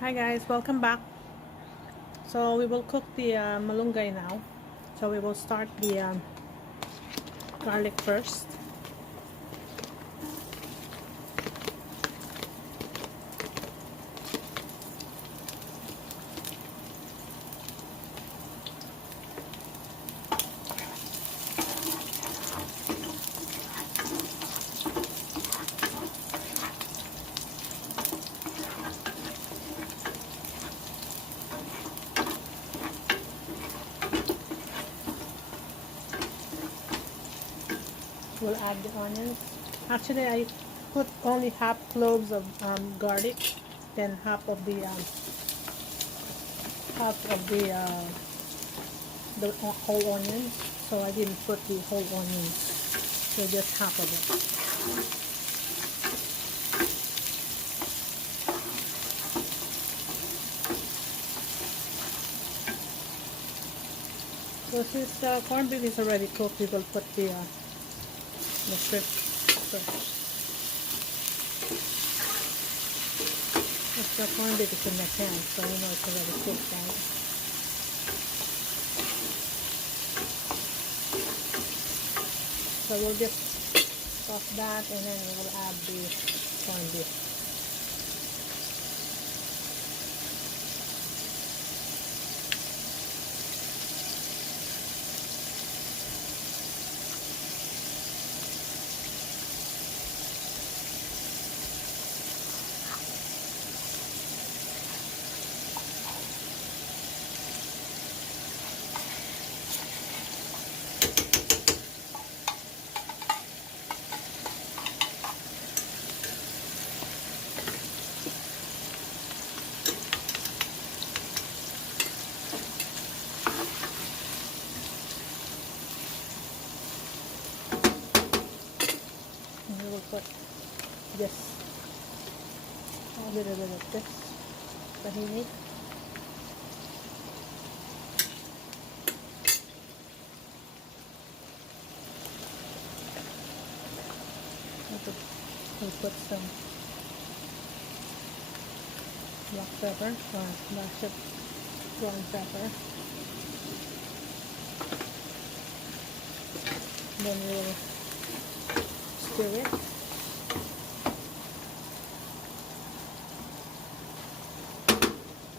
Hi guys, welcome back. So we will cook the malunggay now. So we will start the garlic first. We'll add the onions. Actually, I put only half cloves of garlic, then half of the whole onion. So I didn't put the whole onion, so just half of it. So since the corned beef is already cooked, we will put the shrimp first. If the corned beef is in the pan, so you know it's already cooked, right? So we'll just toss that and then we will add the corned beef. And we will put this, a little bit of this tahini. We'll put some black pepper or mashed ground pepper. Then we'll stir it.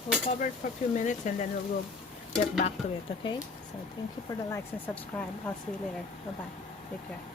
We'll cover it for a few minutes and then we'll get back to it, okay? So thank you for the likes and subscribe. I'll see you later. Bye-bye. Take care.